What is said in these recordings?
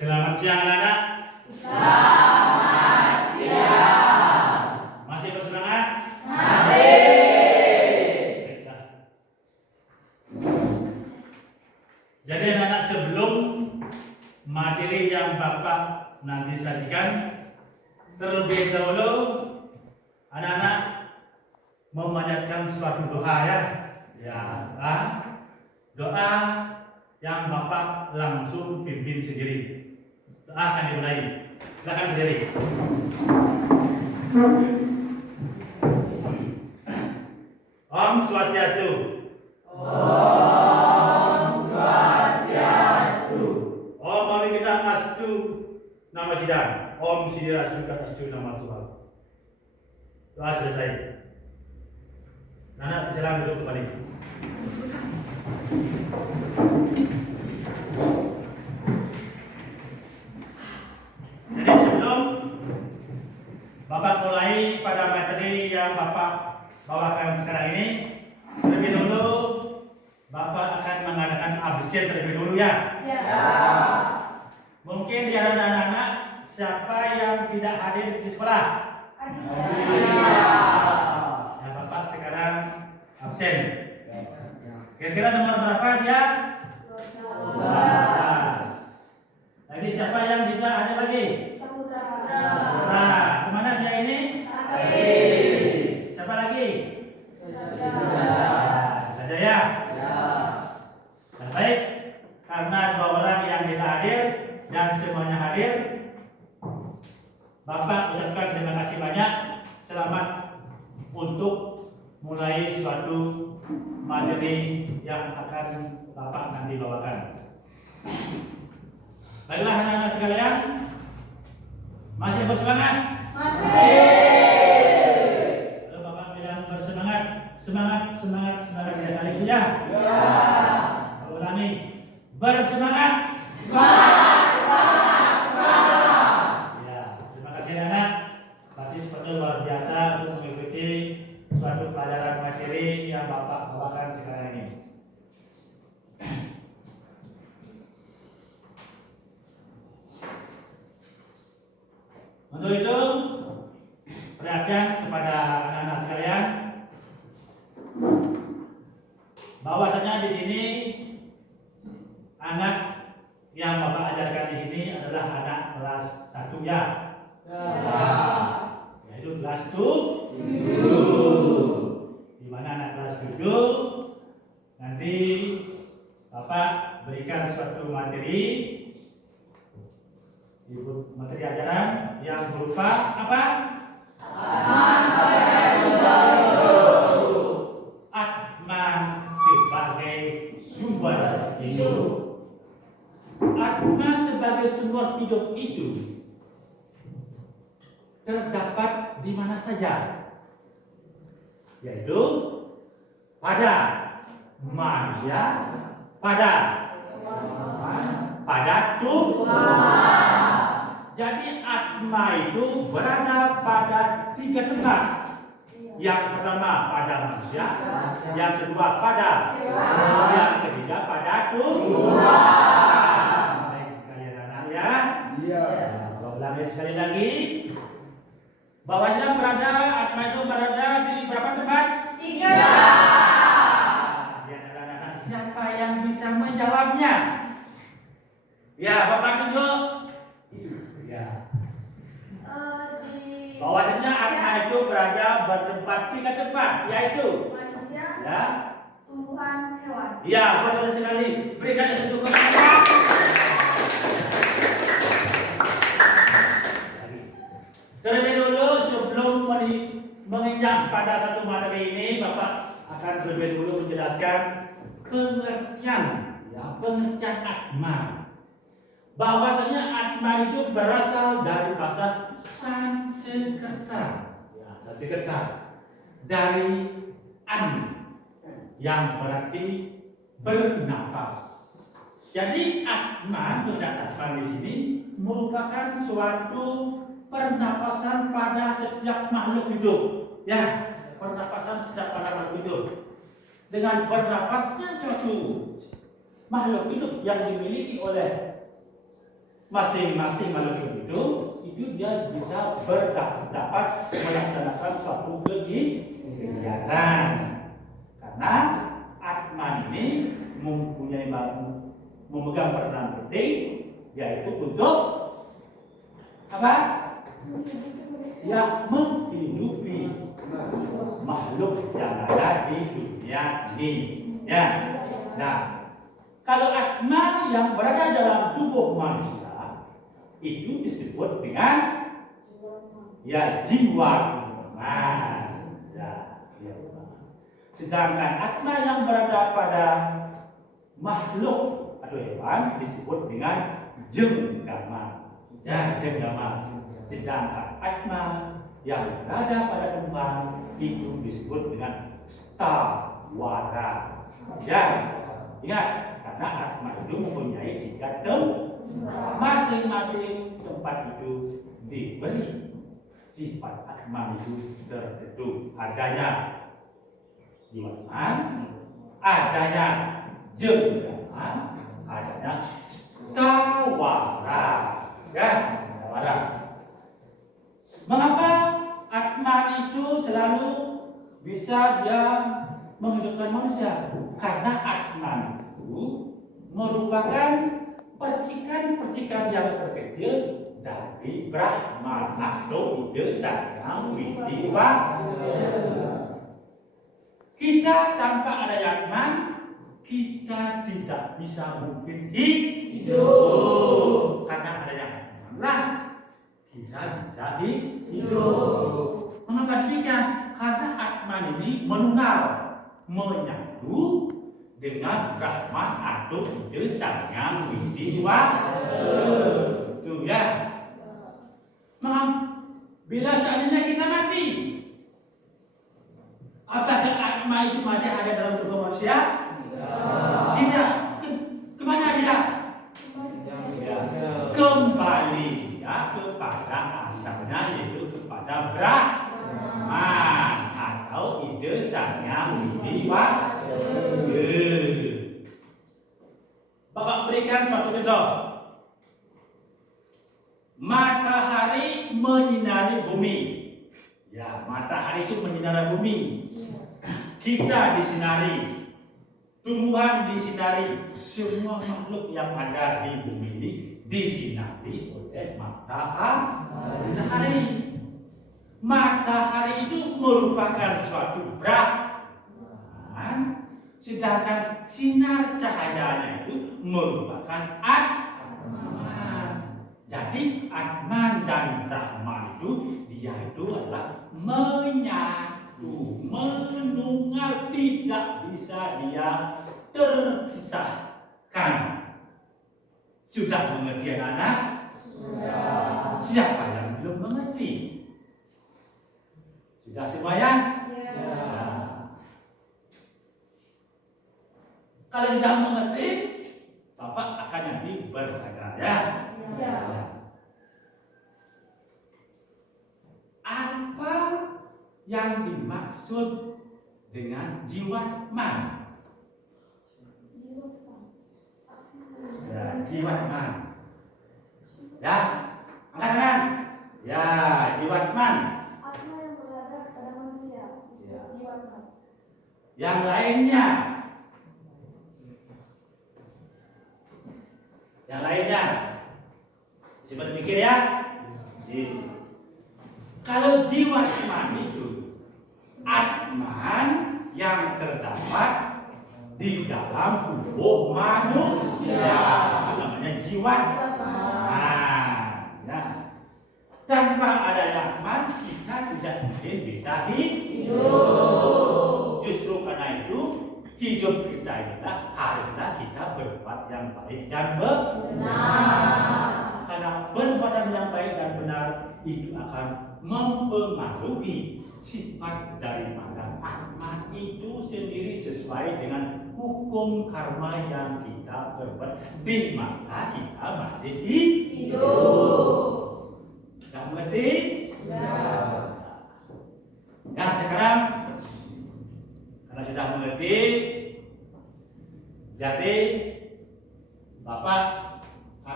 Selamat siang anak-anak. Selamat siang. Masih bersemangat? Masih. Baiklah. Jadi anak-anak, sebelum materi yang Bapak nanti sajikan, terlebih dahulu anak-anak memanjatkan suatu doa ya. Doa yang Bapak langsung pimpin sendiri. Doa akan dimulai. Silakan berdiri. Om Swastiastu. Om Swastiastu. Om Pamimpitan Astu Nama Sidang. Om Sidirastu Astu Nama Subhal. Doa selesai. Anak silakan duduk kembali. Jadi sebelum Bapak mulai pada materi yang Bapak bawakan sekarang ini, terlebih dahulu Bapak akan mengadakan absen terlebih dahulu ya. Ya. Mungkin di antara anak-anak siapa yang tidak hadir di sekolah? Ya, Bapak sekarang absen. Kira-kira nomor berapa dia? 12. Jadi siapa yang tidak hadir lagi? Nah, kemana dia ini? Siapa lagi? Saja ya. Nah, baik, karena 2 orang yang tidak hadir dan semuanya hadir, Bapak ucapkan terima kasih banyak. Selamat untuk mulai suatu materi yang akan Bapak nanti bawakan. Baiklah anak-anak sekalian, masih bersemangat? Kalau Bapak bilang bersemangat, semangat tiga kali ya. Ulangi, bersemangat. Ya, terima kasih anak. Berarti seperti luar biasa untuk mengikuti suatu pelajaran materi yang Bapak bawakan sekarang ini. Untuk itu, perhatian kepada anak-anak sekalian, bahwasanya di sini anak yang Bapak ajarkan di sini adalah anak kelas 1 ya. Yaitu kelas 7. Di mana anak kelas 7 nanti Bapak berikan suatu materi ajaran yang berupa apa? Atma sebagai sumber hidup. Atma sebagai sumber hidup itu terdapat di mana saja, yaitu pada manusia, pada Tuhan. Jadi atma itu berada pada 3 tempat. Yang pertama pada manusia, yang kedua pada Tuhan, yang ketiga pada Tuhan. Baik sekalian anak ya. Kalau ulangi sekali lagi, bahwanya atma itu berada di berapa tempat? 3. Ya anak-anak, siapa yang bisa menjawabnya? Ya, Bapak tunjuk. Ya. Bahwasanya atma itu berada bertempat 3 tempat, yaitu Manusia, ya, tumbuhan, hewan. ya, betul sekali. Berikan untuk Bapak. Terlebih dulu sebelum menginjak pada satu materi ini, Bapak akan terlebih dulu menjelaskan pengertian atma. Bahwasanya atma itu berasal dari bahasa Sanskerta. Ya, Sanskerta. Dari an yang berarti bernapas. Jadi atma berdasarkan di sini merupakan suatu pernapasan pada setiap makhluk hidup. Ya, pernapasan setiap pada makhluk hidup. Dengan bernapasnya suatu makhluk hidup yang dimiliki oleh masing-masing makhluk itu dia bisa dapat melaksanakan suatu kegiatan. Karena Atman ini memegang peranan penting, yaitu untuk apa? Ya, menghidupi makhluk yang ada di dunia ini. Ya. Nah, kalau Atman yang berada dalam tubuh manusia itu disebut dengan ya jiwa Atman. Ya, sedangkan Atma yang berada pada makhluk atau hewan disebut dengan jenggama. Ya, jenggama. Sedangkan Atma yang berada pada Tuhan itu disebut dengan stawara. Ya, ingat, karena Atma itu mempunyai 3 tempat. Masing-masing tempat itu diberi sifat Atma itu tertentu. Adanya jiwaan, adanya jenggama, adanya stawara. Ya, stawara. Mengapa Atman itu selalu bisa dia menghidupkan manusia? Karena Atman itu merupakan percikan-percikan yang terkecil dari Brahma atau ide Sang Widiwasa. Kita tanpa ada Atman, kita tidak bisa mungkin hidup. Karena adanya Atman lah kita bisa hidup. Mengapa demikian? Karena Atman ini menunggal, menyatu dengan Brahma atau ide Sang Widiwasa. Itu ya. Bila seandainya kita mati, apakah Atma itu masih ada dalam tubuh manusia? Tidak. Kemana dia? Kembali ya kepada asalnya, yaitu kepada Brahman atau ide Sang Widiwasa. Bapak berikan suatu contoh. Matahari menyinari bumi. Ya, matahari itu menyinari bumi. Kita disinari, tumbuhan disinari, semua makhluk yang ada di bumi ini disinari oleh matahari. Matahari itu merupakan suatu Brahman, sedangkan sinar cahayanya itu merupakan Atman. Jadi Atman dan Brahman itu dia itu adalah menyatu, menunggal, tidak bisa dia terpisahkan. Sudah mengerti anak? Sudah. Siapa yang belum mengerti? Sudah semuanya? Ya. Kalau sudah mengerti, Bapak akan nanti bertanya ya. Ya. Apa yang dimaksud dengan jiwatman? Ya, jiwatman. Ya, angkat tangan. Ya, jiwatman. Atma yang berada pada manusia disebut jiwatman. Yang lainnya. Yang lainnya. Coba pikir ya. Kalau jiwatman itu Atman yang terdapat di dalam tubuh manusia, itu namanya jiwatman. Ya. Tanpa ada Atman kita tidak mungkin bisa hidup. Justru karena itu hidup kita adalah haruslah kita berbuat yang baik dan benar. Karena perbuatan yang baik dan benar itu akan mempengaruhi sifat daripada Atman itu sendiri sesuai dengan hukum karma yang kita berbuat di masa kita masih hidup. Sudah mengerti? Sudah. Nah sekarang karena sudah mengerti, jadi Bapak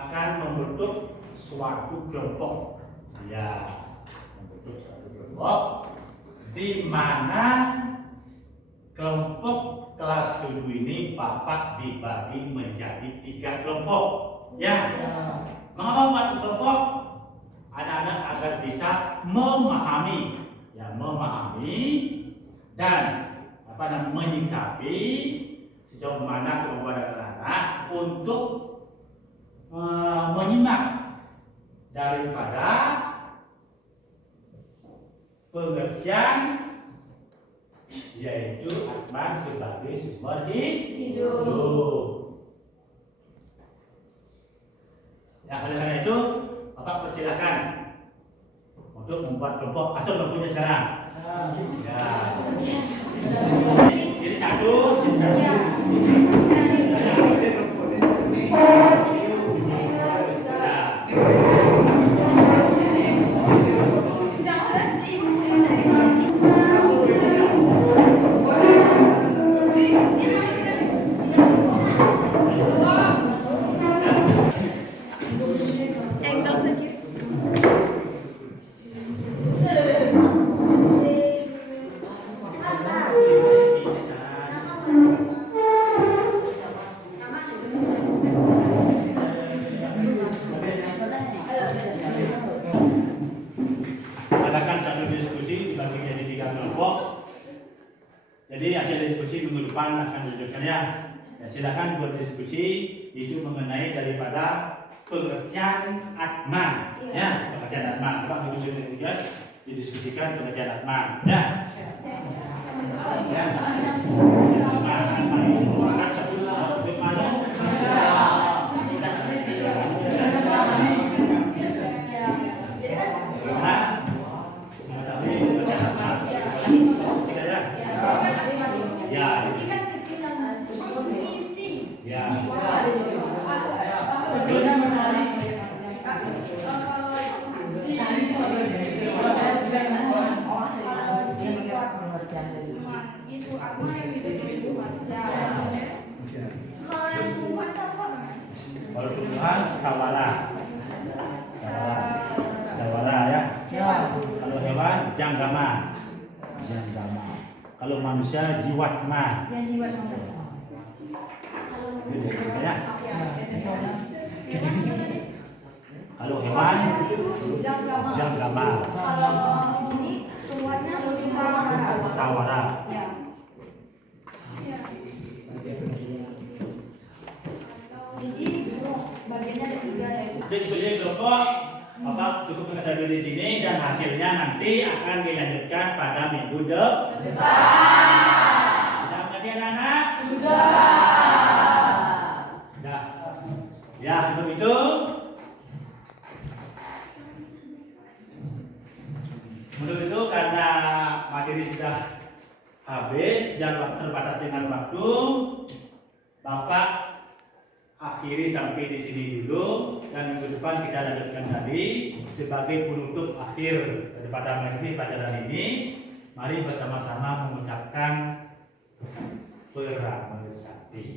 akan membentuk suatu kelompok. Ya, membentuk suatu kelompok di mana kelompok kelas 7 ini Bapak dibagi menjadi 3 kelompok. Ya. Mengapa buat kelompok? Anak-anak agar bisa memahami, ya memahami dan menyikapi sejauh mana kemampuan anak-anak untuk menyimak daripada pengertian yaitu Atman sebagai sumber hidup. Ya, oleh karena itu Bapak persilakan untuk membuat kelompok atau mempunyai sekarang. Ya. Jadi satu. Engkau sakit. Adakan satu diskusi dibagi jadi 3 kelompok. Jadi hasil diskusi minggu depan akan dilanjutkan ya. Ya silakan buat diskusi itu mengenai daripada pengertian Atman. Ya, pengertian Atman. Coba didiskusikan pengertian Atman. Ya. Ya. Atman itu merupakan satu bentuk Itu Atman yang hidup dari Tuhan. Kalau yang Tuhan apa? Kalau Tuhan Stawara ya. Kalau hewan Janggama. Kalau manusia Jiwatma. Yang jiwa sama. Ya. Kalau hewan Janggama. Kalau ini Tuhannya Stawara. Ya. Jadi bagiannya ada 3 ya. Diskusi kelompok, Bapak cukup mengetahui di sini dan hasilnya nanti akan dilanjutkan pada minggu depan. Sudah mengerti anak-anak? Sudah. Ya, untuk itu karena materi sudah habis dan waktu terbatas dengan waktu, Bapak akhiri sampai di sini dulu dan minggu depan kita lanjutkan tadi sebagai penutup akhir daripada majelis pelajaran ini. Mari bersama-sama mengucapkan Pramasakti.